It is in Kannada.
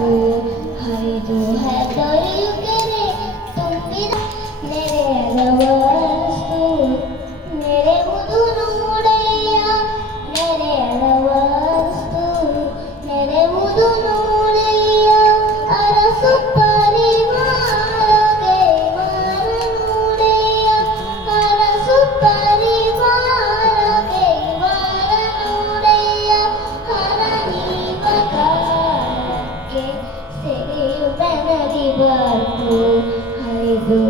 ಬಾರ್ಕು ಹರಿದು ಹೆದರಿಯು ಕೆರೆ ತುಂಬಿದ ನೆರೆಯದವಸ್ತು ನೆರೆವುದು ನೋಡೆಯ ನೆರೆಯದವಸ್ತು ನೆರೆವುದು ನೋಡೆಯ ಅರಸು ಪರಿವಾರಗೆ ಮಾರ ನೋಡೆಯ ಅರಸು ಪರಿವಾರಗೆ ಮಾರ ನೋಡೆಯ ಹರನೀವ ಕಾಲಕ್ಕೆ ಸೆರೆಯು ಬೆನಗಿ ಬಾರ್ಕು ಹರಿದು